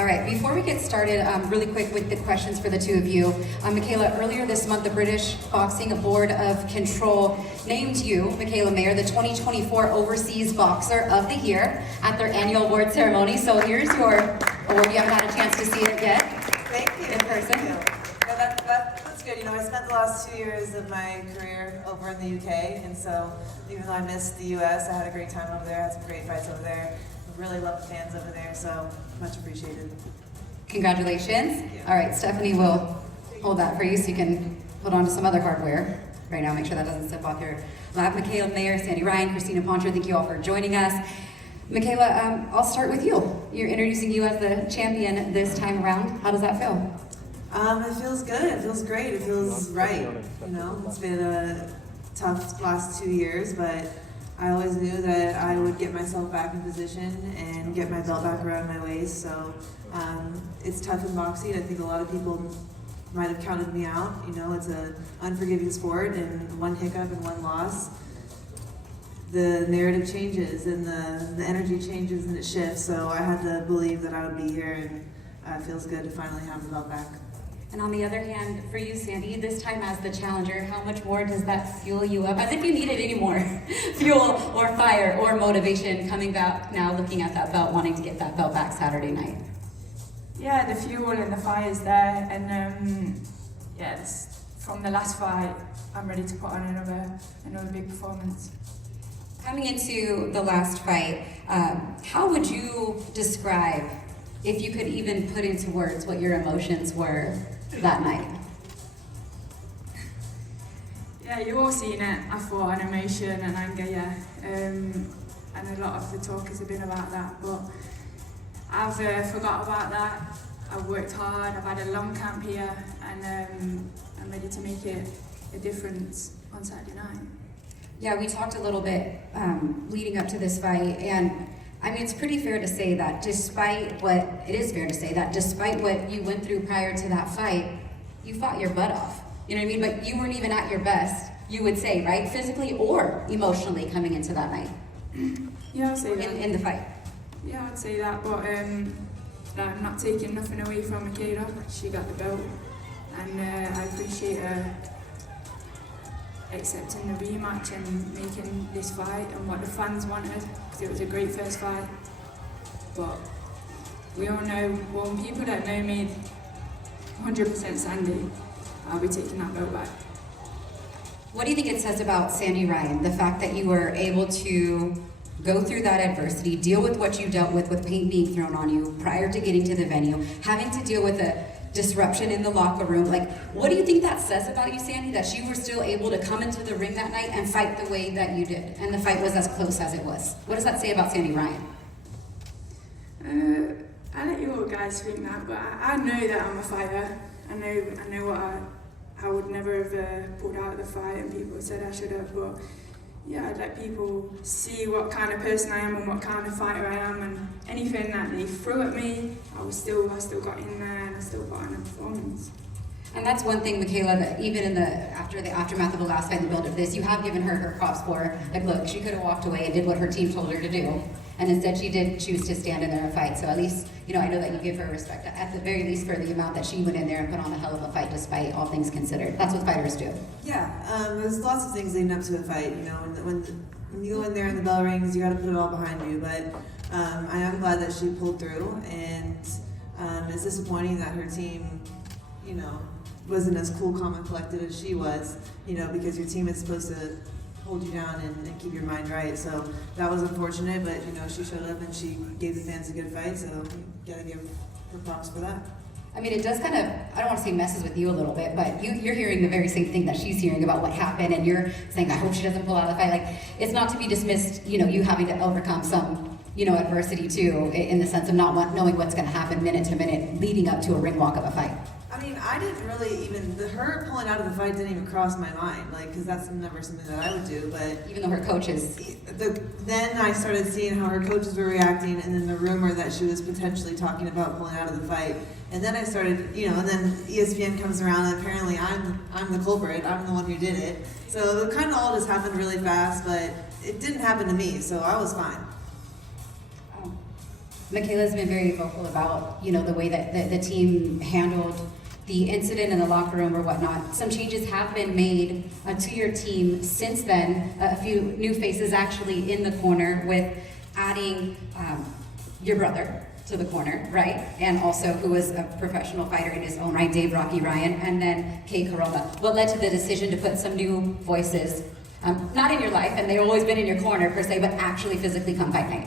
All right, before we get started, really quick with the questions for the two of you. Mikaela, earlier this month, the British Boxing Board of Control named you, Mikaela Mayer, the 2024 Overseas Boxer of the Year at their annual award ceremony. So here's your award. You haven't had a chance to see it yet. Thank you. In person. Thank you. Yeah, that's good. You know, I spent the last 2 years of my career over in the UK, and so even though I missed the US, I had a great time over there. I had some great fights over there. Really love the fans over there, so much appreciated. Congratulations. All right, Stephanie will hold that for you so you can hold on to some other hardware right now. Make sure that doesn't slip off your lap. Mikaela Mayer, Sandy Ryan, Christina Poncher, thank you all for joining us. Mikaela, I'll start with you. You're introducing you as the champion this time around. How does that feel? It feels good. It feels great. It feels right. You know, it's been a tough last 2 years, but I always knew that I would get myself back in position and get my belt back around my waist. So it's tough in boxing. I think a lot of people might have counted me out. You know, it's an unforgiving sport, and one hiccup and one loss, the narrative changes and the energy changes and it shifts. So I had to believe that I would be here, and it feels good to finally have the belt back. And on the other hand, for you, Sandy, this time as the challenger, how much more does that fuel you up? As if you needed any more fuel or fire or motivation coming back now, looking at that belt, wanting to get that belt back Saturday night. Yeah, the fuel and the fire's there, and yes, from the last fight, I'm ready to put on another big performance. Coming into the last fight, how would you describe, if you could even put into words, what your emotions were that night? Yeah, you've all seen it. I thought an emotion and anger, yeah. And a lot of the talk has been about that, but I've forgot about that. I've worked hard, I've had a long camp here, and I'm ready to make it a difference on Saturday night. Yeah, we talked a little bit leading up to this fight, and I mean, it's pretty fair to say that despite what you went through prior to that fight, you fought your butt off. You know what I mean? But you weren't even at your best, you would say, right? Physically or emotionally coming into that night. Yeah, I'd say that. In the fight. Yeah, I'd say that, but I'm not taking nothing away from Mikaela. She got the belt, and I appreciate her accepting the rematch and making this fight and what the fans wanted, because it was a great first fight. But we all know, well, people that know me 100% Sandy, I'll be taking that belt back. What do you think it says about Sandy Ryan, the fact that you were able to go through that adversity, deal with what you dealt with paint being thrown on you prior to getting to the venue, having to deal with a disruption in the locker room? Like, what do you think that says about you, Sandy, that you were still able to come into the ring that night and fight the way that you did, and the fight was as close as it was? What does that say about Sandy Ryan? I let you all guys think that, but I know that I'm a fighter. I know what I would never have pulled out of the fight, and people said I should have, but yeah, I'd let people see what kind of person I am and what kind of fighter I am, and anything that they threw at me, I still got in there and I still got in a performance. And that's one thing, Mikaela, that even after the aftermath of the last fight and the build of this, you have given her props for. Like, look, she could have walked away and did what her team told her to do, and instead she did choose to stand in there and fight. So at least, you know, I know that you give her respect, at the very least, for the amount that she went in there and put on a hell of a fight, despite all things considered. That's what fighters do. Yeah, there's lots of things leading up to a fight. You know, when you go in there and the bell rings, you got to put it all behind you. But I am glad that she pulled through, and it's disappointing that her team, you know, wasn't as cool, calm, and collected as she was. You know, because your team is supposed to hold you down and keep your mind right. So that was unfortunate, but you know, she showed up and she gave the fans a good fight. So you gotta give her props for that. I mean, it does kind of, I don't want to say messes with you a little bit, but you're hearing the very same thing that she's hearing about what happened, and you're saying, I hope she doesn't pull out of the fight. Like, it's not to be dismissed, you know, you having to overcome some, you know, adversity too, in the sense of not knowing what's going to happen minute to minute leading up to a ring walk of a fight. I mean, I didn't really even, her pulling out of the fight didn't even cross my mind, like, because that's never something that I would do, but... Even though her coaches... Then I started seeing how her coaches were reacting, and then the rumor that she was potentially talking about pulling out of the fight. And then I started, you know, and then ESPN comes around, and apparently I'm the culprit, I'm the one who did it. So it kind of all just happened really fast, but it didn't happen to me, so I was fine. Mikaela's been very vocal about, you know, the way that the team handled the incident in the locker room or whatnot. Some changes have been made to your team since then. A few new faces actually in the corner, with adding your brother to the corner, right? And also who was a professional fighter in his own right, Dave Rocky Ryan, and then Kay Corona. What led to the decision to put some new voices, not in your life, and they've always been in your corner per se, but actually physically come fight night?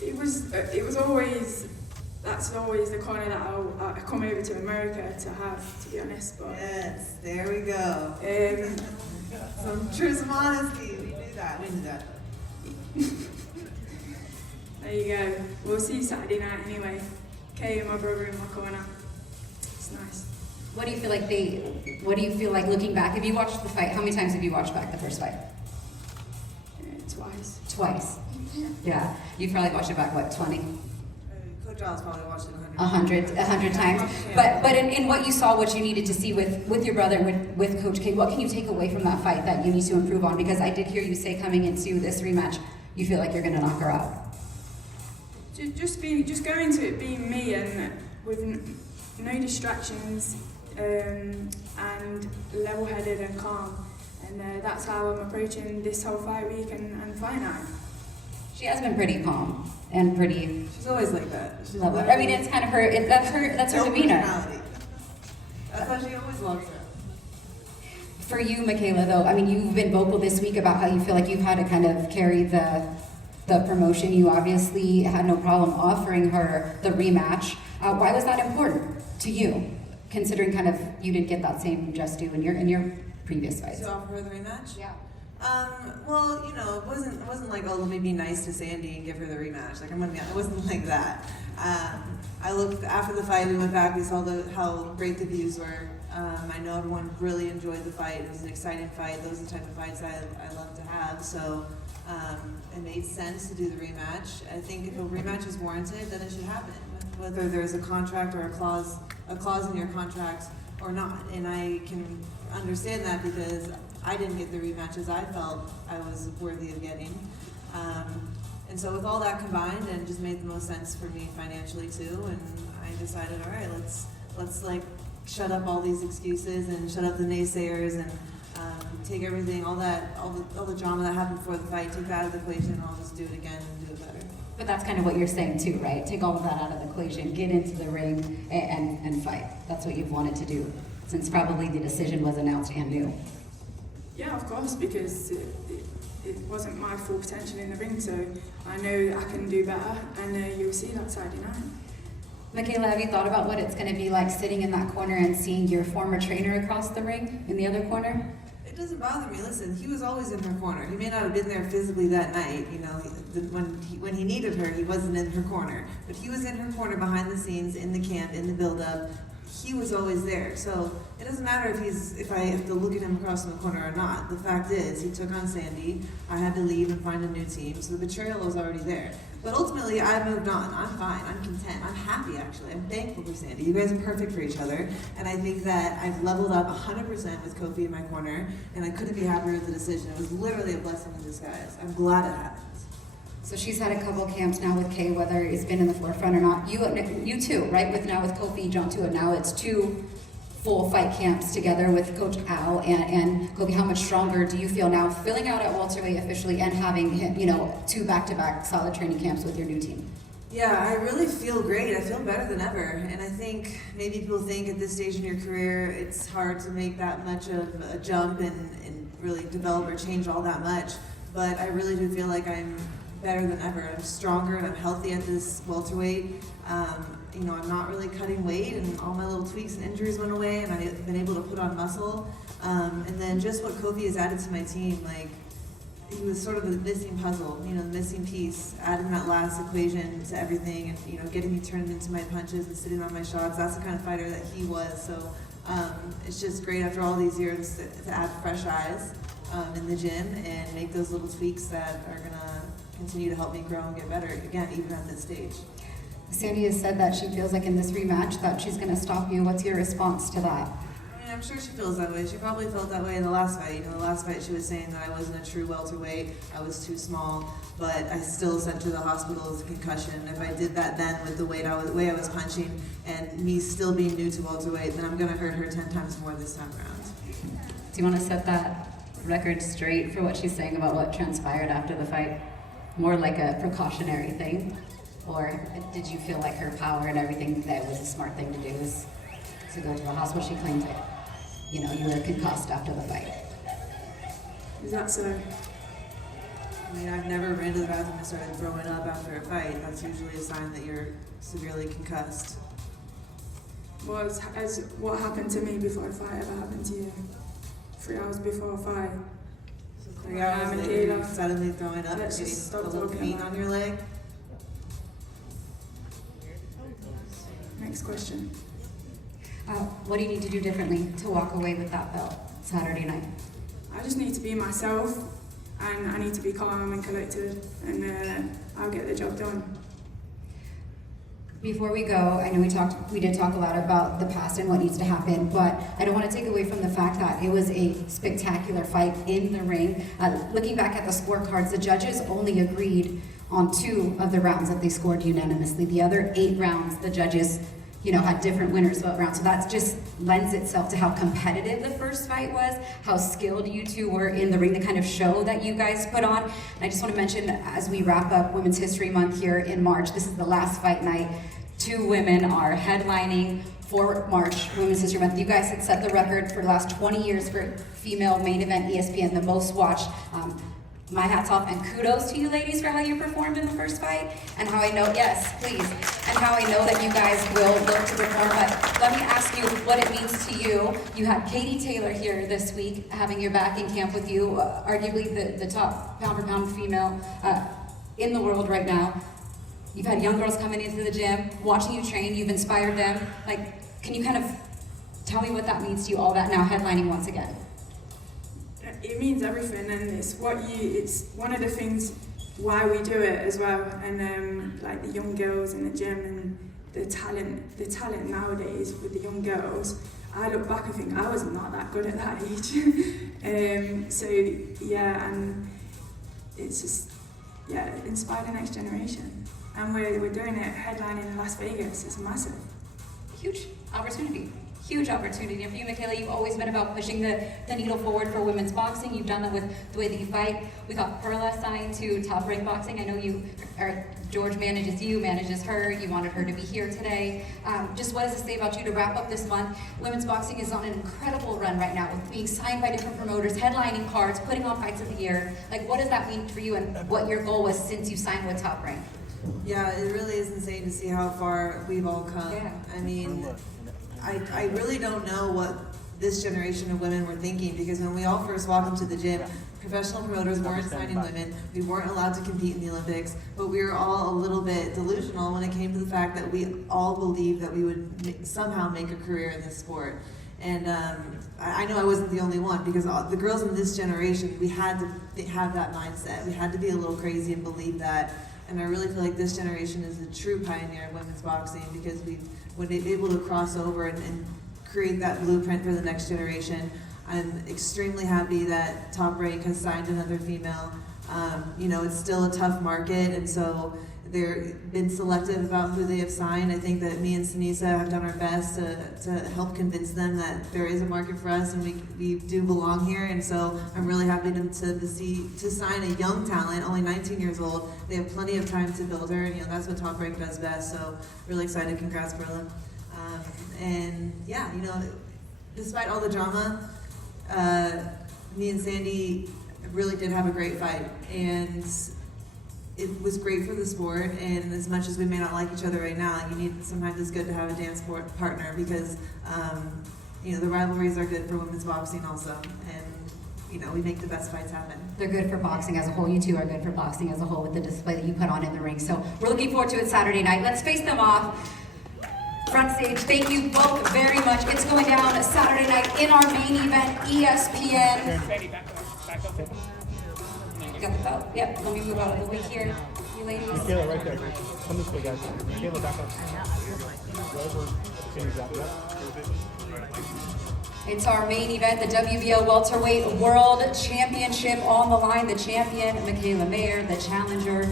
It was always, that's always the corner that I come over to America to have, to be honest. But Yes, there we go. Some honesty. We knew that. There you go. We'll see Saturday night anyway. Kay and my brother in my corner. It's nice. What do you feel like looking back? Have you watched the fight? How many times have you watched back the first fight? Twice. Twice. Yeah. You probably watched it back, what, 20? Coach Al's probably watched it 100 times. But in what you saw, what you needed to see with your brother, with Coach K, what can you take away from that fight that you need to improve on? Because I did hear you say coming into this rematch, you feel like you're going to knock her out. Just go into it being me and with no distractions, and level-headed and calm. And that's how I'm approaching this whole fight week and fight night. She has been pretty calm and pretty She's always like that. She's level. I mean, it's kind of her. That's her demeanor. Personality. That's how she always loves her. For you, Mikaela, though, I mean, you've been vocal this week about how you feel like you've had to kind of carry the promotion. You obviously had no problem offering her the rematch. Why was that important to you, considering kind of you didn't get that same just due in your previous fights? To offer her the rematch? Yeah. Well, you know, it wasn't like, oh, let me be nice to Sandy and give her the rematch. Like, it wasn't like that. I looked after the fight. We went back. We saw how great the views were. I know everyone really enjoyed the fight. It was an exciting fight. Those are the type of fights I love to have. So it made sense to do the rematch. I think if a rematch is warranted, then it should happen, whether there's a contract or a clause in your contract or not. And I can understand that because I didn't get the rematches I felt I was worthy of getting. And so with all that combined, it just made the most sense for me financially too. And I decided, all right, let's like shut up all these excuses and shut up the naysayers and take everything, all the drama that happened before the fight, take that out of the equation, and I'll just do it again and do it better. But that's kind of what you're saying too, right? Take all of that out of the equation, get into the ring, and fight. That's what you've wanted to do since probably the decision was announced and new. Yeah, of course, because it wasn't my full potential in the ring, so I know I can do better, and you'll see that Saturday night. Mikaela, have you thought about what it's going to be like sitting in that corner and seeing your former trainer across the ring in the other corner? It doesn't bother me. Listen, he was always in her corner. He may not have been there physically that night. You know, when he needed her, he wasn't in her corner, but he was in her corner behind the scenes, in the camp, in the build-up. He was always there. So it doesn't matter if I have to look at him across in the corner or not. The fact is, he took on Sandy. I had to leave and find a new team, so the betrayal was already there. But ultimately, I moved on. I'm fine. I'm content. I'm happy, actually. I'm thankful for Sandy. You guys are perfect for each other. And I think that I've leveled up 100% with Kofi in my corner, and I couldn't be happier with the decision. It was literally a blessing in disguise. I'm glad it happened. So she's had a couple camps now with Kay, whether it's been in the forefront or not. You too, right? With Kofi, John too, and now it's 2 full fight camps together with Coach Al and Kofi. How much stronger do you feel now, filling out at welterweight officially and having 2 back-to-back solid training camps with your new team? Yeah, I really feel great. I feel better than ever. And I think maybe people think at this stage in your career it's hard to make that much of a jump and really develop or change all that much. But I really do feel like I'm better than ever. I'm stronger and I'm healthy at this welterweight. I'm not really cutting weight, and all my little tweaks and injuries went away, and I've been able to put on muscle. And then just what Kofi has added to my team, like, he was sort of the missing puzzle, the missing piece, adding that last equation to everything, and getting me turned into my punches and sitting on my shots. That's the kind of fighter that he was. So it's just great after all these years to add fresh eyes in the gym and make those little tweaks that are gonna continue to help me grow and get better again, even at this stage. Sandy has said that she feels like in this rematch that she's going to stop you. What's your response to that? mean, I'm sure she feels that way. She probably felt that way in the last fight. You know, the last fight she was saying that I wasn't a true welterweight, I was too small, but I still sent her to the hospital with a concussion. If I did that then with the way I was punching and me still being new to welterweight, then I'm going to hurt her 10 times more this time around. Do you want to set that record straight for what she's saying about what transpired after the fight? More like a precautionary thing? Or did you feel like her power and everything that was a smart thing to do is to go to the hospital? She claimed that, you know, you were concussed after the fight. Is that so? I mean, I've never ran to the bathroom and started throwing up after a fight. That's usually a sign that you're severely concussed. Was as what happened to me before a fight ever happened to you? 3 hours before a fight. So 3 hours later, you're Mikaela, suddenly throwing up, let's getting just stop a little talking pain about on it. your leg. Next question. What do you need to do differently to walk away with that belt Saturday night? I just need to be myself, and I need to be calm and collected, and I'll get the job done. Before we go, I know we did talk a lot about the past and what needs to happen, but I don't want to take away from the fact that it was a spectacular fight in the ring. Looking back at the scorecards, the judges only agreed on 2 of the rounds that they scored unanimously. The other 8 rounds, the judges, you know, had different winners vote rounds. So that just lends itself to how competitive the first fight was, how skilled you two were in the ring, the kind of show that you guys put on. And I just want to mention, as we wrap up Women's History Month here in March, this is the last fight night. 2 women are headlining for March Women's History Month. You guys had set the record for the last 20 years for female main event ESPN, the most watched. My hat's off and kudos to you ladies for how you performed in the first fight and how I know, yes, please, and how I know that you guys will look to perform. But let me ask you what it means to you. You had Katie Taylor here this week having your back in camp with you, arguably the top pound-for-pound female in the world right now. You've had young girls coming into the gym, watching you train, you've inspired them. Like, can you kind of tell me what that means to you, all that now headlining once again? It means everything, and it's one of the things why we do it as well. And like the young girls in the gym and the talent nowadays with the young girls. I look back and think I was not that good at that age. So yeah, and it's just inspire the next generation. And we're doing it headlining in Las Vegas. It's massive. Huge opportunity. Huge opportunity. And for you, Mikaela, you've always been about pushing the needle forward for women's boxing. You've done that with the way that you fight. We got Perla signed to Top Rank Boxing. I know George manages her. You wanted her to be here today. Just what does it say about you to wrap up this month? Women's boxing is on an incredible run right now with being signed by different promoters, headlining cards, putting on fights of the year. Like, what does that mean for you and what your goal was since you signed with Top Rank? Yeah, it really is insane to see how far we've all come. Yeah. I mean, I really don't know what this generation of women were thinking, because when we all first walked into the gym, professional promoters weren't signing women, we weren't allowed to compete in the Olympics, but we were all a little bit delusional when it came to the fact that we all believed that we would somehow make a career in this sport. And I know I wasn't the only one, because the girls in this generation, we had to have that mindset. We had to be a little crazy and believe that. And I really feel like this generation is the true pioneer of women's boxing, because we've been able to cross over and create that blueprint for the next generation. I'm extremely happy that Top Rank has signed another female. You know, it's still a tough market, and so they've been selective about who they have signed. I think that me and Sinisa have done our best to help convince them that there is a market for us and we do belong here. And so I'm really happy to sign a young talent, only 19 years old. They have plenty of time to build her, and you know that's what Top Rank does best. So really excited. Congrats, Perla. And yeah, you know, despite all the drama, me and Sandy really did have a great fight, and it was great for the sport. And as much as we may not like each other right now, sometimes it's good to have a dance sport partner, because you know, the rivalries are good for women's boxing also, and you know, we make the best fights happen. They're good for boxing as a whole. You two are good for boxing as a whole with the display that you put on in the ring. So we're looking forward to it Saturday night. Let's face them off. Front stage, thank you both very much. It's going down Saturday night in our main event, ESPN. Got the belt? Yep, let me move out of the way here. You ladies. Mikaela, right there. Come this way, guys. Mikaela, back up. Wherever Sandy's at, yep. It's our main event, the WBO Welterweight World Championship on the line. The champion, Mikaela Mayer, the challenger,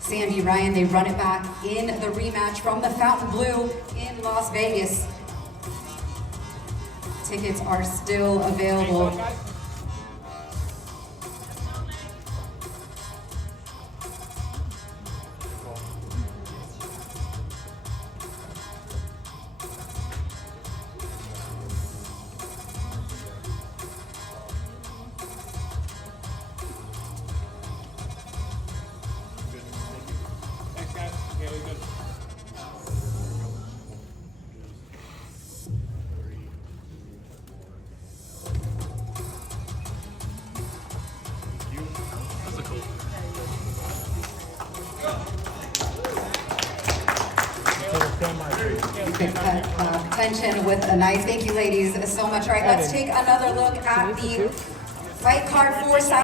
Sandy Ryan. They run it back in the rematch from the Fountain Blue in Las Vegas. Tickets are still available. Thanks, guys. Yeah, we're good. Good cut, tension with a knife. Thank you, ladies, so much. All right, let's take another look at the fight card for South.